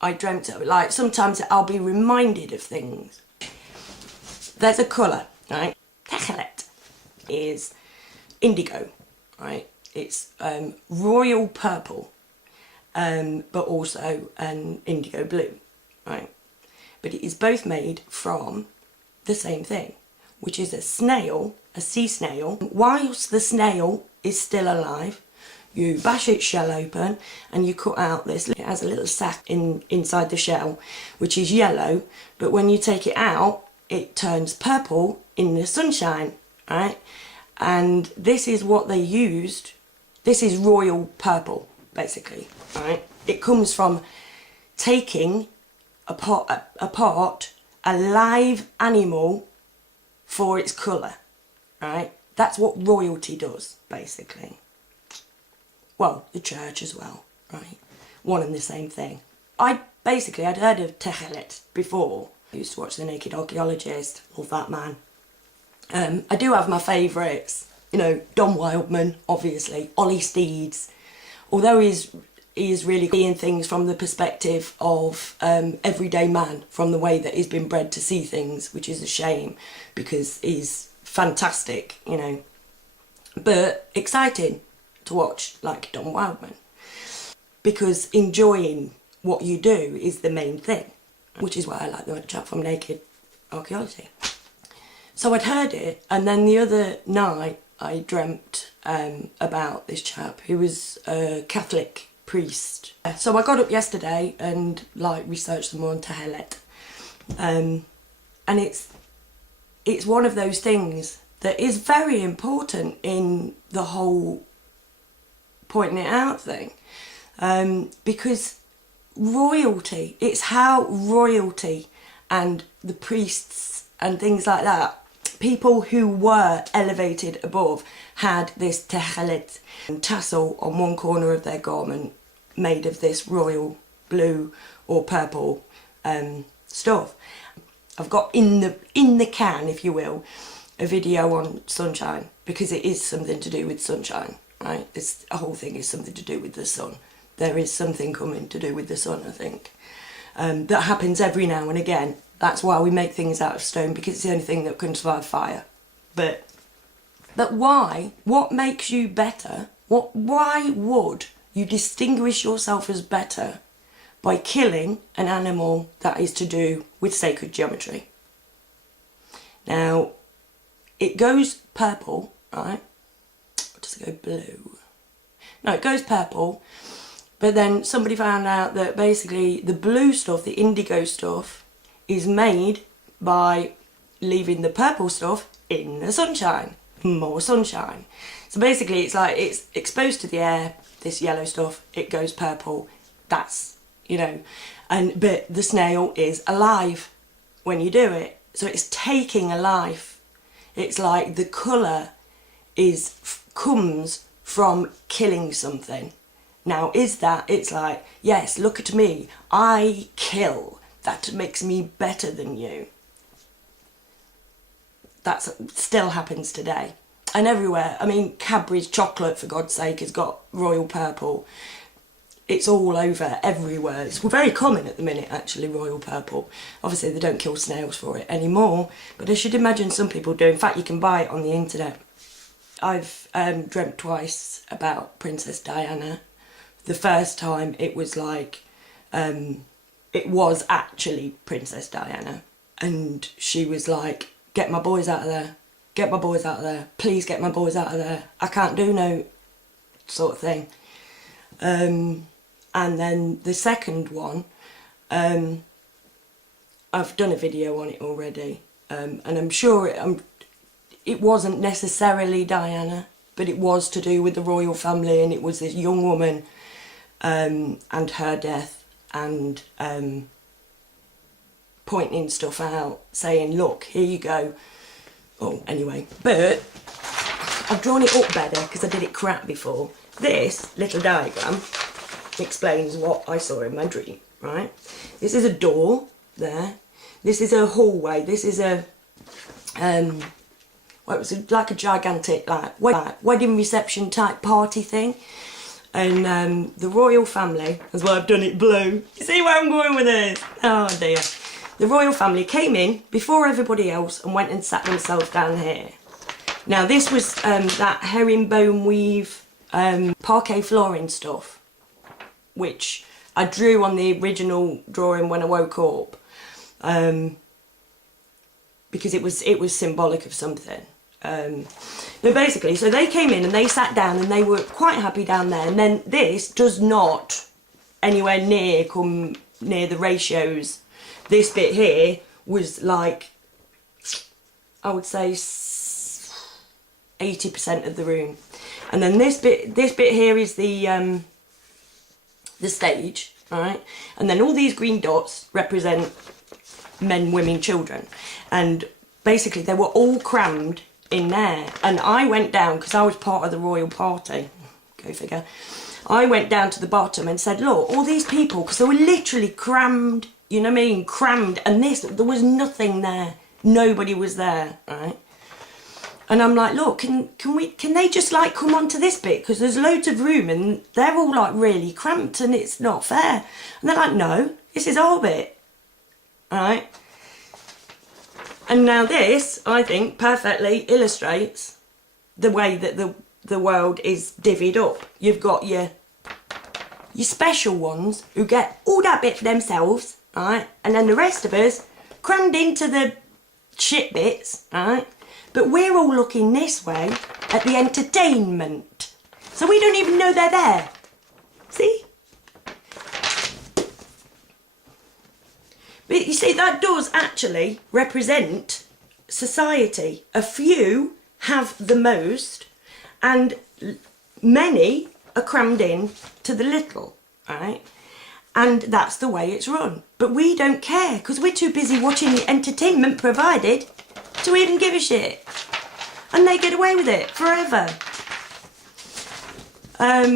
I dreamt of, like sometimes I'll be reminded of things. There's a colour, right? Tekhelet is indigo, right? It's royal purple, but also an indigo blue, right? But it is both made from the same thing, which is a snail, a sea snail. Whilst the snail is still alive, you bash its shell open and you cut out this. It has a little sac inside the shell, which is yellow, but when you take it out, it turns purple in the sunshine, right? And this is what they used. This is royal purple, basically, right? It comes from taking apart a live animal for its colour, right? That's what royalty does, basically. Well, the church as well, right? One and the same thing. I'd heard of Tekhelet before. I used to watch The Naked Archaeologist, love that man. I do have my favourites, you know, Don Wildman, obviously, Ollie Steeds. Although he is really seeing things from the perspective of everyday man, from the way that he's been bred to see things, which is a shame because he's fantastic, you know, but exciting to watch, like Don Wildman, because enjoying what you do is the main thing, which is why I like the chap from Naked Archaeology. So I'd heard it, and then the other night I dreamt about this chap who was a Catholic priest. So I got up yesterday and like researched some more on Tekhelet, and it's one of those things that is very important in the whole pointing it out thing, because royalty, it's how royalty and the priests and things like that, people who were elevated above, had this Tekhelet tassel on one corner of their garment made of this royal blue or purple stuff. I've got in the can, if you will, a video on sunshine, because it is something to do with sunshine, right? This whole thing is something to do with the sun. There is something coming to do with the sun, I think, that happens every now and again. That's why we make things out of stone, because it's the only thing that can survive fire. But why? What makes you better? Why would you distinguish yourself as better by killing an animal that is to do with sacred geometry? Now, it goes purple, right? Or does it go blue? No, it goes purple, but then somebody found out that basically the blue stuff, the indigo stuff, is made by leaving the purple stuff in the sunshine. More sunshine. So basically it's like it's exposed to the air, this yellow stuff, it goes purple. That's, you know, but the snail is alive when you do it. So it's taking a life. It's like the colour comes from killing something. Now is that, it's like, yes, look at me, I kill. That makes me better than you. That still happens today. And everywhere. I mean, Cadbury's chocolate, for God's sake, has got royal purple. It's all over, everywhere. It's very common at the minute, actually, royal purple. Obviously, they don't kill snails for it anymore. But I should imagine some people do. In fact, you can buy it on the internet. I've dreamt twice about Princess Diana. The first time, it was like... it was actually Princess Diana, and she was like, get my boys out of there, get my boys out of there, please get my boys out of there, I can't do no, sort of thing. And then the second one, I've done a video on it already, and I'm sure it wasn't necessarily Diana, but it was to do with the royal family, and it was this young woman and her death, and pointing stuff out, saying, look, here you go. Oh, anyway, but I've drawn it up better because I did it crap before. This little diagram explains what I saw in my dream, right? This is a door there. This is a hallway. This is a well, it was like a gigantic like wedding reception type party thing. And the royal family, that's why I've done it blue. You see where I'm going with this? Oh dear. The royal family came in before everybody else and went and sat themselves down here. Now this was that herringbone weave parquet flooring stuff, which I drew on the original drawing when I woke up, because it was symbolic of something. No, basically, so they came in and they sat down and they were quite happy down there. And then this does not anywhere near come near the ratios. This bit here was like, I would say 80% of the room. And then this bit here is the stage, right? And then all these green dots represent men, women, children. And basically they were all crammed in there. And I went down, because I was part of the royal party, go figure, I went down to the bottom and said, look, all these people, because they were literally crammed, you know what I mean, crammed, and there was nothing there, nobody was there, right? And I'm like, look, can they just like come onto this bit, because there's loads of room and they're all like really cramped and it's not fair. And they're like, no, this is our bit, right? And now this, I think, perfectly illustrates the way that the world is divvied up. You've got your special ones who get all that bit for themselves, right? And then the rest of us crammed into the shit bits, right? But we're all looking this way at the entertainment. So we don't even know they're there. See? But you see, that does actually represent society. A few have the most, and many are crammed in to the little, right? And that's the way it's run. But we don't care, because we're too busy watching the entertainment provided to even give a shit. And they get away with it forever.